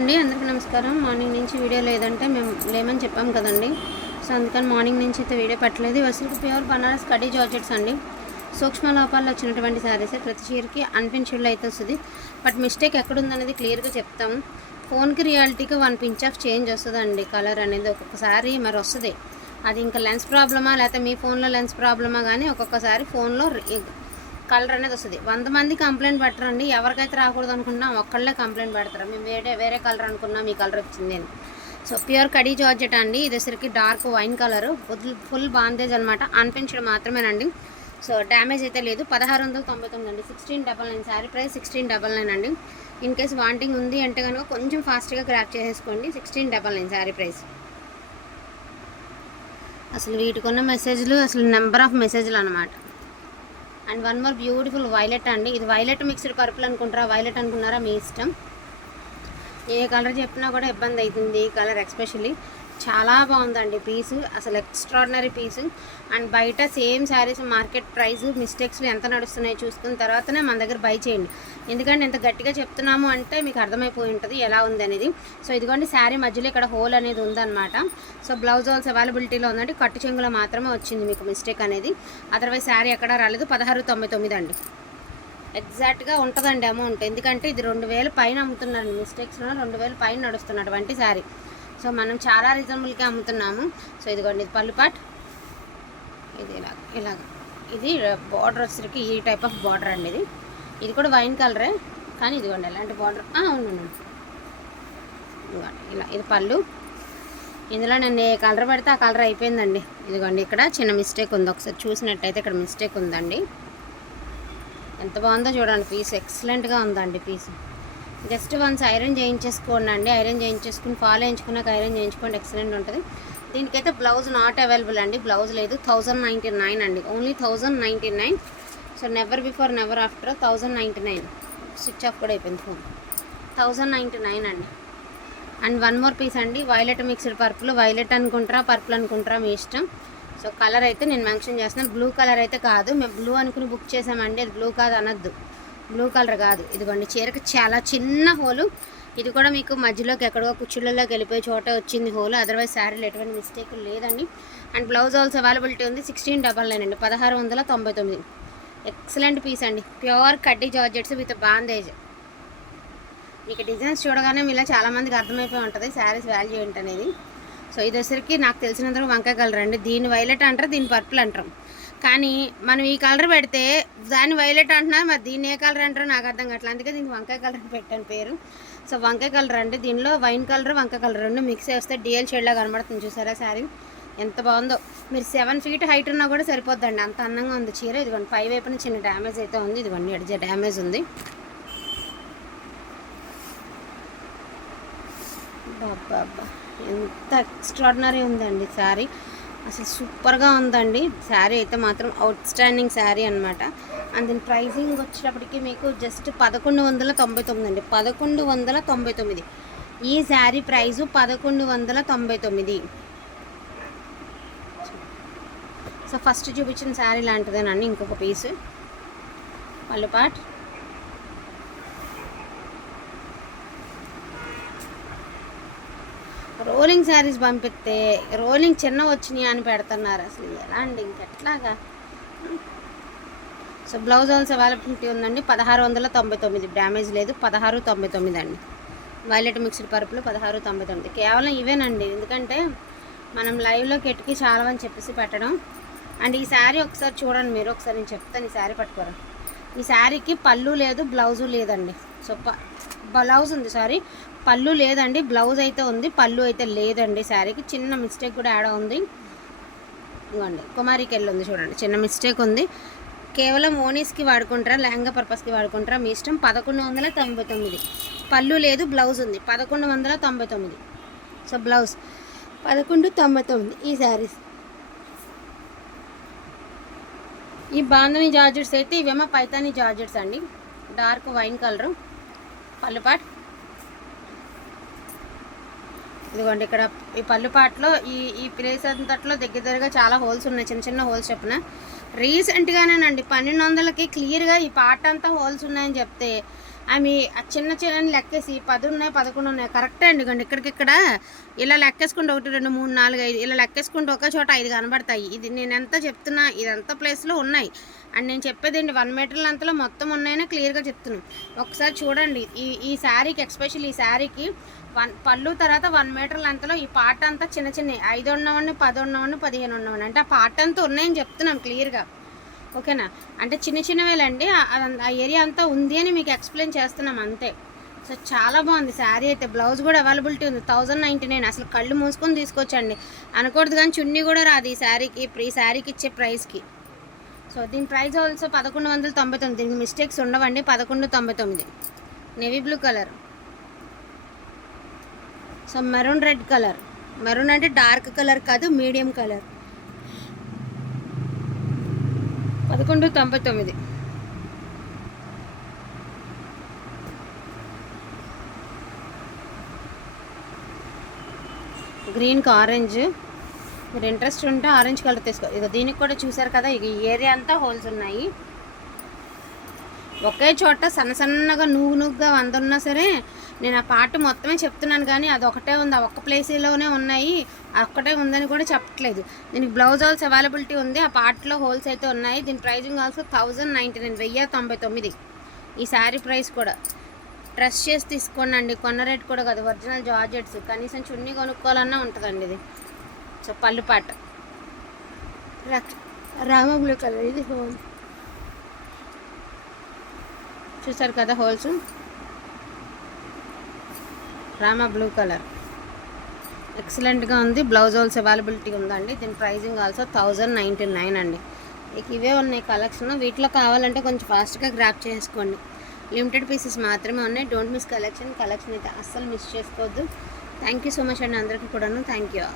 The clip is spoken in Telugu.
అండి అందరికీ నమస్కారం. మార్నింగ్ నుంచి వీడియో లేదంటే మేము లేమని చెప్పాం కదండి. సో అందుకని మార్నింగ్ నుంచి అయితే వీడియో పెట్టలేదు. అసలు ప్యూర్ బనారస్ కడీ జార్జెట్స్ అండి. సూక్ష్మ లోపాల్లో వచ్చినటువంటి శారీస్ ప్రతి చీరకి అన్పించుల్లో అయితే వస్తుంది. బట్ మిస్టేక్ ఎక్కడుందనేది క్లియర్గా చెప్తాము. ఫోన్కి రియాలిటీకి 1 pinch ఆఫ్ చేంజ్ వస్తుందండి. కలర్ అనేది ఒక్కొక్కసారి మరి వస్తుంది. అది ఇంకా లెన్స్ ప్రాబ్లమా లేకపోతే మీ ఫోన్లో లెన్స్ ప్రాబ్లమా కానీ ఒక్కొక్కసారి ఫోన్లో కలర్ అనేది వస్తుంది. 100 మంది కంప్లైంట్ పెట్టరండి. ఎవరికైతే రాకూడదు అనుకున్నా ఒక్కళ్ళే కంప్లైంట్ పెడతారు. మేము వేరే కలర్ అనుకున్నా మీ కలర్ వచ్చింది అని. సో ప్యూర్ కడీ జార్జెట్ అండి. ఇది వచ్చరికి dark wine colour, full bandhej అనమాట. అనిపించడం మాత్రమేనండి. సో డ్యామేజ్ అయితే లేదు. 1699 అండి. 1699 శారీ ప్రైస్ 1699 అండి. ఇన్ కేస్ వాంటింగ్ ఉంది అంటే కనుక కొంచెం ఫాస్ట్గా గ్రాప్ చేసేసుకోండి. 1699 శారీ ప్రైస్. అసలు వీటికున్న మెసేజ్లు అసలు నెంబర్ ఆఫ్ మెసేజ్లు అనమాట. And one more beautiful violet అండి. ఇది వైలెట్ మిక్స్డ్ పర్పుల్ అనుకుంటారా, వైలెట్ అనుకున్నారా మీ ఇష్టం. ఏ కలర్ చెప్పినా కూడా ఇబ్బంది అవుతుంది. ఈ కలర్ ఎస్పెషల్లీ చాలా బాగుందండి పీసు, అసలు ఎక్స్ట్రాడినరీ పీసు. అండ్ బయట same saris market price mistakes ఎంత నడుస్తున్నాయో చూసుకున్న తర్వాతనే మన దగ్గర బై చేయండి. ఎందుకంటే ఇంత గట్టిగా చెప్తున్నాము అంటే మీకు అర్థమైపోయి ఉంటుంది ఎలా ఉంది అనేది. సో ఇదిగోండి శారీ మధ్యలో ఇక్కడ హోల్ అనేది ఉందన్నమాట. సో బ్లౌజ్ ఆల్స్ అవైలబిలిటీలో ఉందండి. కట్టు చెంగులో మాత్రమే వచ్చింది మీకు మిస్టేక్ అనేది. అదర్వైజ్ శారీ ఎక్కడా రాలేదు. 1699 అండి. ఎగ్జాక్ట్గా ఉంటుందండి అమౌంట్. ఎందుకంటే ఇది 2000 పైన అమ్ముతున్నాను. మిస్టేక్స్లో 2000 పైన నడుస్తున్నటువంటి శారీ. సో మనం చాలా రీజనబుల్గా అమ్ముతున్నాము. సో ఇదిగోండి ఇది పళ్ళు పాట్, ఇది ఇలాగ ఇది బార్డర్ వచ్చరికి ఈ టైప్ ఆఫ్ బార్డర్ అండి. ఇది కూడా వైన్ కలరే కానీ ఇదిగోండి ఎలాంటి బార్డర్ అవును ఇలా. ఇది పళ్ళు. ఇందులో నేను ఏ కలర్ పెడితే ఆ కలర్ అయిపోయిందండి. ఇదిగోండి ఇక్కడ చిన్న మిస్టేక్ ఉంది. ఒకసారి చూసినట్టయితే ఇక్కడ మిస్టేక్ ఉందండి. ఎంత బాగుందో చూడండి. పీస్ ఎక్సలెంట్గా ఉందండి పీస్. జస్ట్ వన్స్ ఐరన్ చేయించేసుకోండి అండి. ఐరన్ చేయించేసుకుని ఫాల్ వేయించుకున్నాక ఐరన్ చేయించుకోండి. ఎక్సలెంట్ ఉంటుంది. దీనికైతే బ్లౌజ్ నాట్ అవైలబుల్ అండి. బ్లౌజ్ లేదు. 1099 అండి. Only 1099. So never before never after 1099. Switch off కూడా అయిపోయింది ఫోన్. 1099 అండి. అండ్ వన్ మోర్ పీస్ అండి. Violet mixed purple. వైలెట్ అనుకుంటారా పర్పుల్ అనుకుంటారా మీ ఇష్టం. సో కలర్ అయితే నేను మెన్షన్ చేస్తున్నాను. బ్లూ కలర్ అయితే కాదు. మేము బ్లూ అనుకుని బుక్ చేసామండి. అది బ్లూ కాదు అనొద్దు. బ్లూ కలర్ కాదు. ఇదిగోండి చీరకు చాలా చిన్న హోలు. ఇది కూడా మీకు మధ్యలోకి ఎక్కడో కుచ్చుళ్ళలోకి వెళ్ళిపోయే చోట వచ్చింది హోలు. అదర్వైజ్ శారీలో ఎటువంటి మిస్టేక్ లేదండి. అండ్ బ్లౌజ్ ఆల్సో అవైలబిలిటీ ఉంది. 1699 అండి. 1699. ఎక్సలెంట్ పీస్ అండి. ప్యూర్ కడ్డీ జార్జెట్స్ విత్ బాందేజ్. మీకు డిజైన్స్ చూడగానే మీలో చాలామందికి అర్థమైపోయి ఉంటుంది శారీస్ వాల్యూ ఏంటనేది. సో ఇది వచ్చరికి నాకు తెలిసినందుకు వంకాయ కలర్ అండి. దీన్ని వైలెట్ అంటారు, దీన్ని పర్పుల్ అంటారు. కానీ మనం ఈ కలర్ పెడితే దాన్ని వైలెట్ అంటున్నారు, మరి దీన్ని ఏ కలర్ అంటారో నాకు అర్థం కావట్లేదు. అందుకే దీనికి వంకాయ కలర్ పెట్టాను పేరు. సో వంకాయ కలర్ అండి. దీనిలో వైన్ కలర్ వంకాయ కలర్ రెండు మిక్స్ చేస్తే డిఎల్ షేడ్లా కనబడుతుంది. చూసారా శారీ ఎంత బాగుందో. మీరు 7 feet హైట్ ఉన్నా కూడా సరిపోద్దండి. అంత అందంగా ఉంది చీర. ఇదిగోండి పై వైపున చిన్న డ్యామేజ్ అయితే ఉంది. ఇదిగోండి ఎడ్జ్ డ్యామేజ్ ఉంది. బాబా ఎంత ఎక్స్ట్రాడినరీ ఉందండి శారీ. అసలు సూపర్గా ఉందండి శారీ అయితే మాత్రం. అవుట్ స్టాండింగ్ శారీ అనమాట. అండ్ దీని ప్రైజింగ్ వచ్చేటప్పటికి మీకు జస్ట్ 1199 అండి. 1199. ఈ శారీ ప్రైజు 1199. సో ఫస్ట్ చూపించిన శారీ లాంటిదేనండి. ఇంకొక పీసు పళ్ళు పాట్. రోలింగ్ శారీస్ పంపిస్తే రోలింగ్ చిన్న వచ్చినాయి అని పెడుతున్నారు. అసలు ఎలా అండి ఇంకెట్లాగా. సో బ్లౌజ్ ఆల్సో అవైలబిలిటీ ఉందండి. 1699. డ్యామేజ్ లేదు. 1699 అండి. Violet mixed purple 1699. కేవలం ఇవేనండి. ఎందుకంటే మనం లైవ్లోకి ఎట్టుకి చాలా అని చెప్పేసి పెట్టడం. అండ్ ఈ శారీ ఒకసారి చూడండి మీరు. ఒకసారి నేను చెప్తాను. ఈ శారీ పట్టుకోరా. ఈ శారీకి పళ్ళు లేదు, బ్లౌజు లేదండి. సో బ్లౌజ్ ఉంది, సారీ పళ్ళు లేదండి. బ్లౌజ్ అయితే ఉంది, పళ్ళు అయితే లేదండి. శారీకి చిన్న మిస్టేక్ కూడా యాడ్ ఉంది. ఇవ్వండి కుమారికి వెళ్ళి ఉంది చూడండి, చిన్న మిస్టేక్ ఉంది. కేవలం ఓనీస్కి వాడుకుంటారా లెహంగా పర్పస్కి వాడుకుంటారా మీ ఇష్టం. 1199. పళ్ళు లేదు, బ్లౌజ్ ఉంది. 1199. So blouse 1199. ఈ శారీస్ ఈ బాంధని జార్జెట్స్ అయితే ఇవేమో పైతానీ జార్జెట్స్ అండి. Dark wine colour. పళ్ళు పాట్. ఇదిగోండి ఇక్కడ ఈ పళ్ళుపాట్లో ఈ ప్లేస్ అంతట్లో దగ్గరగా చాలా హోల్స్ ఉన్నాయి. చిన్న చిన్న హోల్స్ చెప్పిన రీసెంట్గానేనండి 1200కి క్లియర్గా ఈ పార్ట్ అంతా హోల్స్ ఉన్నాయని చెప్తే అవి చిన్న చిన్న లెక్కేసి 10 ఉన్నాయి 11 ఉన్నాయి కరెక్టే అండి. ఇగోండి ఇక్కడికిక్కడ ఇలా లెక్కేసుకుంటే 1 2 3 4 5 ఇలా లెక్కేసుకుంటే ఒక చోట 5 కనబడతాయి. ఇది నేను ఎంత చెప్తున్నా ఇదంతా ప్లేస్లో ఉన్నాయి. అండ్ నేను చెప్పేదండి 1 మీటర్ లెంత్లో మొత్తం ఉన్నాయని క్లియర్గా చెప్తున్నాను. ఒకసారి చూడండి. ఈ శారీకి ఎస్పెషల్ ఈ శారీకి పళ్ళు తర్వాత 1 మీటర్ లెంత్లో ఈ పార్ట్ అంతా చిన్న చిన్న 5 ఉన్నవండి 10 ఉన్నవండి 15 ఉన్నవండి అంటే ఆ పార్ట్ అంతా ఉన్నాయని చెప్తున్నాం క్లియర్గా. ఓకేనా? అంటే చిన్న చిన్నవేలండి. ఆ ఏరియా అంతా ఉంది అని మీకు ఎక్స్ప్లెయిన్ చేస్తున్నాం అంతే. సో చాలా బాగుంది శారీ అయితే. బ్లౌజ్ కూడా అవైలబిలిటీ ఉంది. 1099 అసలు కళ్ళు మూసుకొని తీసుకొచ్చండి అనకూడదు. కానీ చున్నీ కూడా రాదు ఈ శారీకి. ఈ శారీకి ఇచ్చే ప్రైస్కి. సో దీని ప్రైస్ ఆల్సో 1199. దీనికి మిస్టేక్స్ ఉండవండి. 1199. Navy blue colour. So maroon red colour. Maroon అంటే డార్క్ కలర్ కాదు, మీడియం కలర్. 1199. గ్రీన్కి ఆరెంజ్. మీరు ఇంట్రెస్ట్ ఉంటే ఆరెంజ్ కలర్ తీసుకో. ఇక దీనికి కూడా చూసారు కదా, ఇక ఈ ఏరియా అంతా హోల్స్ ఉన్నాయి. ఒకే చోట సన్న సన్నగా నువ్వుగా 100 ఉన్నా సరే నేను ఆ పార్ట్ మొత్తమే చెప్తున్నాను. కానీ అది ఒకటే ఉంది, ఆ ఒక్క ప్లేస్లోనే ఉన్నాయి, ఒక్కటే ఉందని కూడా చెప్పట్లేదు. దీనికి బ్లౌజ్ ఆల్స్ అవైలబిలిటీ ఉంది. ఆ పార్ట్లో హోల్స్ అయితే ఉన్నాయి. దీని ప్రైజింగ్ ఆల్సో 1099, 1099. ఈ శారీ ప్రైస్ కూడా ట్రస్ట్ చేసి తీసుకోండి అండి. కొన్న రేట్ కూడా కాదు, ఒరిజినల్ జార్జెట్స్. కనీసం చున్నీ కొనుక్కోవాలన్నా ఉంటుందండి ఇది. సో పళ్ళు పాట రామ బ్లూ కలర్. ఇది హోల్ చూసారు కదా, హోల్స్ రామా బ్లూ కలర్ ఎక్సలెంట్గా ఉంది. బ్లౌజ్ ఆల్స్ అవైలబిలిటీ ఉందండి. దీని ప్రైజింగ్ ఆల్సో 1099 అండి. ఇక ఇవే ఉన్నాయి కలెక్షన్. వీటిలో కావాలంటే కొంచెం ఫాస్ట్గా గ్రాప్ చేసుకోండి. లిమిటెడ్ పీసెస్ మాత్రమే ఉన్నాయి. డోంట్ మిస్ కలెక్షన్ అయితే అస్సలు మిస్ చేసుకోవద్దు. థ్యాంక్ యూ సో మచ్ అండి అందరికీ కూడాను. Thank you.